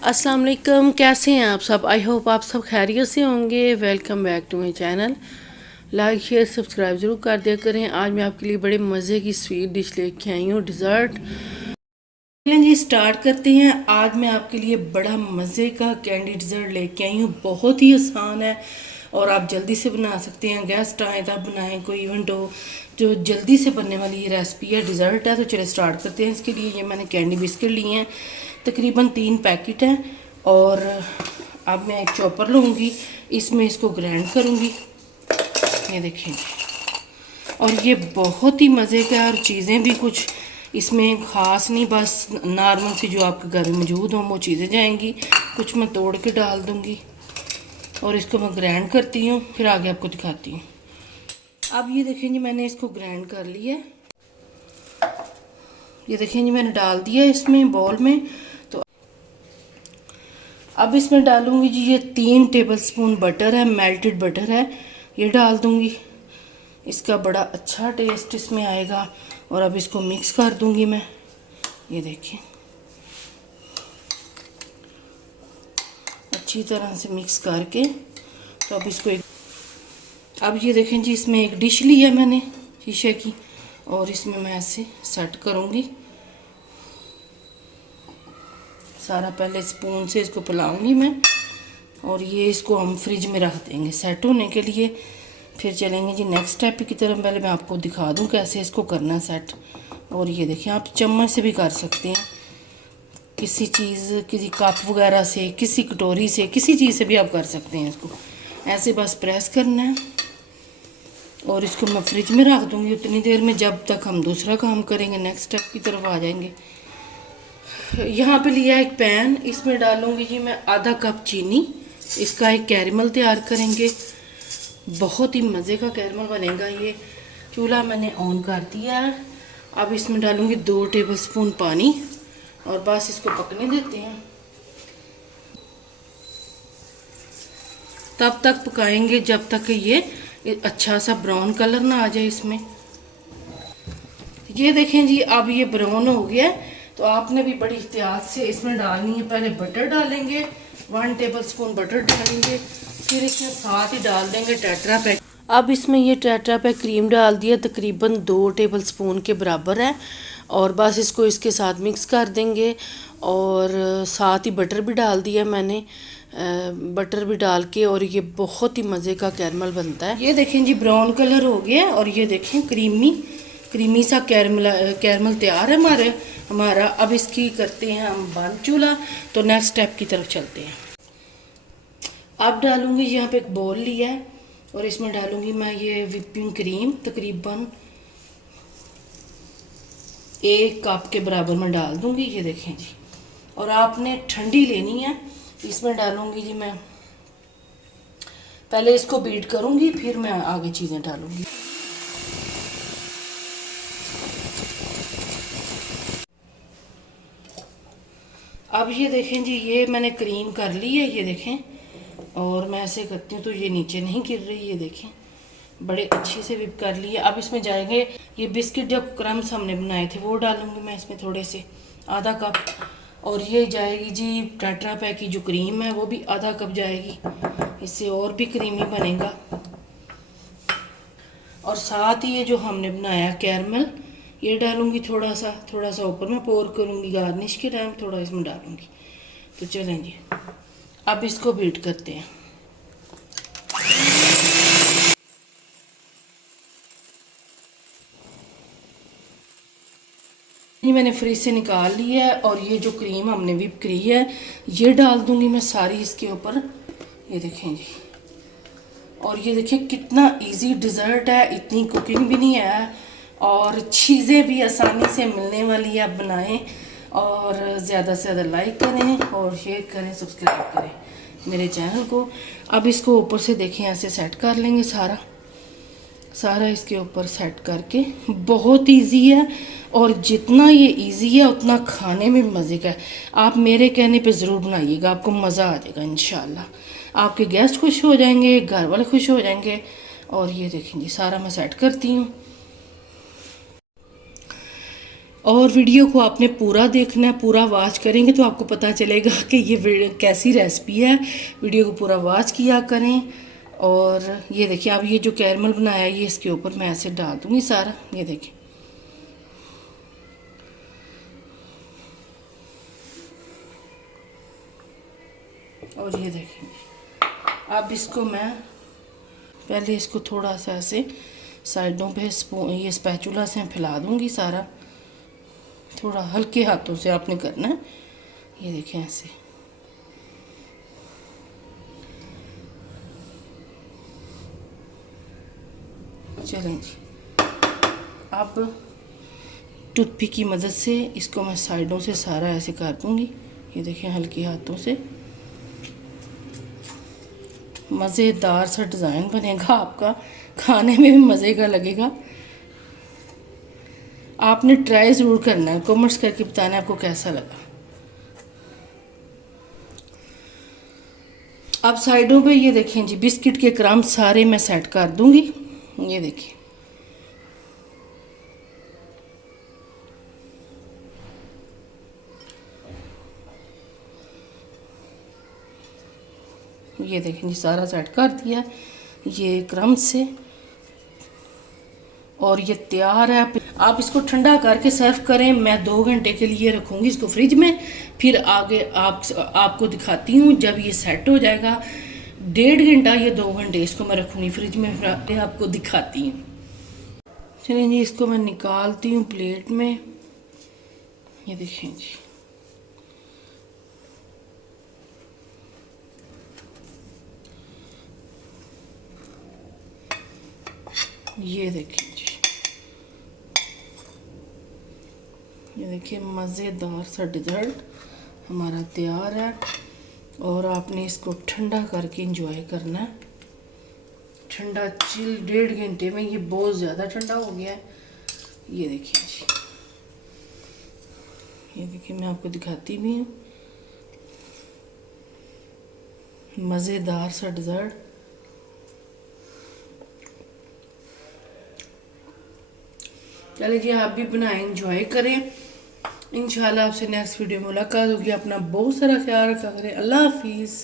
अस्सलाम वालेकुम, कैसे हैं आप सब। आई होप आप सब खैरियत से होंगे। Welcome back to my channel. Like share subscribe ज़रूर कर दिया करें। आज मैं आपके लिए बड़े मज़े की स्वीट डिश लेके आई हूँ, डिज़र्ट। चलें जी, स्टार्ट करते हैं। आज मैं आपके लिए बड़ा मज़े का कैंडी डिज़र्ट लेके आई हूँ। बहुत ही आसान है और आप जल्दी से बना सकते हैं। गेस्ट आए तब बनाएं, कोई इवेंट हो, जो जल्दी से बनने वाली ये रेसिपी है, डिज़र्ट है। तो चलिए स्टार्ट करते हैं। इसके लिए ये मैंने कैंडी बिस्किट लिए हैं, तकरीबन 3 पैकेट हैं। और अब मैं एक चॉपर लूँगी, इसमें इसको ग्राइंड करूँगी। ये देखें, और ये बहुत ही मज़े का है। और चीज़ें भी कुछ इसमें ख़ास नहीं, बस नॉर्मल सी जो आपके घर में मौजूद हों वो चीज़ें जाएंगी। कुछ मैं तोड़ के डाल दूँगी और इसको मैं ग्राइंड करती हूँ, फिर आगे आपको दिखाती हूँ। अब ये देखें जी, मैंने इसको ग्राइंड कर लिया। ये देखें जी, मैंने डाल दिया इसमें बाउल में। तो अब इसमें डालूँगी जी, ये 3 टेबलस्पून बटर है, मेल्टेड बटर है, ये डाल दूँगी। इसका बड़ा अच्छा टेस्ट इसमें आएगा। और अब इसको मिक्स कर दूँगी मैं। ये देखिए, अच्छी तरह से मिक्स करके तो अब इसको अब ये देखें जी, इसमें एक डिश ली है मैंने शीशे की, और इसमें मैं ऐसे सेट करूँगी सारा। पहले स्पून से इसको फैलाऊँगी मैं, और ये इसको हम फ्रिज में रख देंगे सेट होने के लिए। फिर चलेंगे जी नेक्स्ट स्टेप की तरफ। पहले मैं आपको दिखा दूँ कैसे इसको करना है सेट। और ये देखिए, आप चम्मच से भी कर सकते हैं, किसी चीज़, किसी कप वगैरह से, किसी कटोरी से, किसी चीज़ से भी आप कर सकते हैं। इसको ऐसे बस प्रेस करना है और इसको मैं फ्रिज में रख दूँगी उतनी देर में, जब तक हम दूसरा काम करेंगे, नेक्स्ट स्टेप की तरफ आ जाएंगे। यहाँ पे लिया एक पैन, इसमें डालूँगी जी मैं आधा कप चीनी। इसका एक कैरमल तैयार करेंगे, बहुत ही मज़े का कैरमल बनेगा ये। चूल्हा मैंने ऑन कर दिया है। अब इसमें डालूँगी 2 टेबलस्पून पानी, और बस इसको पकने देते हैं। तब तक पकाएंगे जब तक ये अच्छा सा ब्राउन कलर ना आ जाए इसमें। ये देखें जी, अब ये ब्राउन हो गया है। तो आपने भी बड़ी एहतियात से इसमें डालनी है। पहले बटर डालेंगे, 1 टेबलस्पून बटर डालेंगे, फिर इसमें साथ ही डाल देंगे टेट्रा पैक। अब इसमें ये टेट्रा पैक क्रीम डाल दिया, तकरीबन 2 टेबलस्पून के बराबर है। और बस इसको इसके साथ मिक्स कर देंगे। और साथ ही बटर भी डाल दिया मैंने, बटर भी डाल के। और ये बहुत ही मज़े का कैरमल बनता है। ये देखें जी, ब्राउन कलर हो गया। और ये देखें, क्रीमी सा कैरमल तैयार है हमारा। अब इसकी करते हैं हम बंद चूल्हा। तो नेक्स्ट स्टेप की तरफ चलते हैं। अब डालूंगी, यहाँ पे एक बोल लिया है और इसमें डालूंगी मैं ये व्हिपिंग क्रीम, तकरीबन 1 कप के बराबर में डाल दूंगी। ये देखें जी, और आपने ठंडी लेनी है। इसमें डालूंगी जी मैं, पहले इसको बीट करूंगी, फिर मैं आगे चीज़ें डालूंगी। अब ये देखें जी, ये मैंने क्रीम कर ली है, ये देखें। और मैं ऐसे करती हूँ तो ये नीचे नहीं गिर रही, ये देखें, बड़े अच्छे से विप कर लिए। अब इसमें जाएंगे ये बिस्किट जो क्रम्स हमने बनाए थे, वो डालूंगी मैं इसमें थोड़े से, आधा कप। और ये जाएगी जी टेट्रा पैक की जो क्रीम है, वो भी आधा कप जाएगी, इससे और भी क्रीमी बनेगा। और साथ ही ये जो हमने बनाया कैरमल, ये डालूंगी थोड़ा सा ऊपर में पोर करूंगी, गार्निश के टाइम थोड़ा इसमें डालूंगी। तो चलें जी, अब इसको बीट करते हैं। ये मैंने फ्रिज से निकाल लिया है। और ये जो क्रीम हमने व्हिप करी है, ये डाल दूंगी मैं सारी इसके ऊपर। ये देखें जी, और ये देखें कितना इजी डिज़र्ट है, इतनी कुकिंग भी नहीं है, और चीज़ें भी आसानी से मिलने वाली है। आप बनाएं और ज़्यादा से ज़्यादा लाइक करें और शेयर करें, सब्सक्राइब करें मेरे चैनल को। अब इसको ऊपर से देखें ऐसे सेट कर लेंगे सारा इसके ऊपर सेट करके। बहुत इजी है, और जितना ये इजी है उतना खाने में मज़े का है। आप मेरे कहने पे ज़रूर बनाइएगा, आपको मज़ा आ जाएगा इंशाल्लाह। आपके गेस्ट खुश हो जाएंगे, घर वाले खुश हो जाएंगे। और ये देखें जी, सारा मैं सेट करती हूँ। और वीडियो को आपने पूरा देखना है, पूरा वॉच करेंगे तो आपको पता चलेगा कि ये कैसी रेसिपी है। वीडियो को पूरा वॉच किया करें। और ये देखिए, अब ये जो कैरमल बनाया है ये इसके ऊपर मैं ऐसे डाल दूँगी सारा। ये देखिए, और ये देखेंगे। अब इसको मैं पहले इसको थोड़ा सा ऐसे साइडों पे ये स्पैचुला से फैला दूँगी सारा। थोड़ा हल्के हाथों से आपने करना है। ये देखें ऐसे। चलें जी, अब टूथपिक की मदद से इसको मैं साइडों से सारा ऐसे कर दूँगी। ये देखें, हल्के हाथों से। मज़ेदार सा डिज़ाइन बनेगा, आपका खाने में भी मज़े का लगेगा। आपने ट्राई ज़रूर करना है, कमेंट्स करके बताना है आपको कैसा लगा। अब साइडों पे ये देखें जी, बिस्किट के क्रम्ब सारे मैं सेट कर दूंगी। ये देखिए, ये देखें जी, सारा सेट कर दिया ये क्रम्ब से। और ये तैयार है। आप इसको ठंडा करके सर्व करें। मैं 2 घंटे के लिए रखूँगी इसको फ्रिज में, फिर आगे आपको दिखाती हूँ जब ये सेट हो जाएगा। 1.5 घंटा या 2 घंटे इसको मैं रखूँगी फ्रिज में, फिर आपको दिखाती हूँ। चलिए जी, इसको मैं निकालती हूँ प्लेट में। ये देखें जी, ये देखें जी, ये देखिए, मज़ेदार सा डिज़र्ट हमारा तैयार है। और आपने इसको ठंडा करके इंजॉय करना है। ठंडा चिल 1.5 घंटे में ये बहुत ज़्यादा ठंडा हो गया है। ये देखिए जी, ये देखिए, मैं आपको दिखाती भी हूँ। मज़ेदार सा डिज़र्ट। चलिए जी, आप भी बनाएं, इंजॉय करें। इंशाल्लाह आपसे नेक्स्ट वीडियो में मुलाकात होगी। अपना बहुत सारा ख्याल रखा करें। अल्लाह हाफिज़।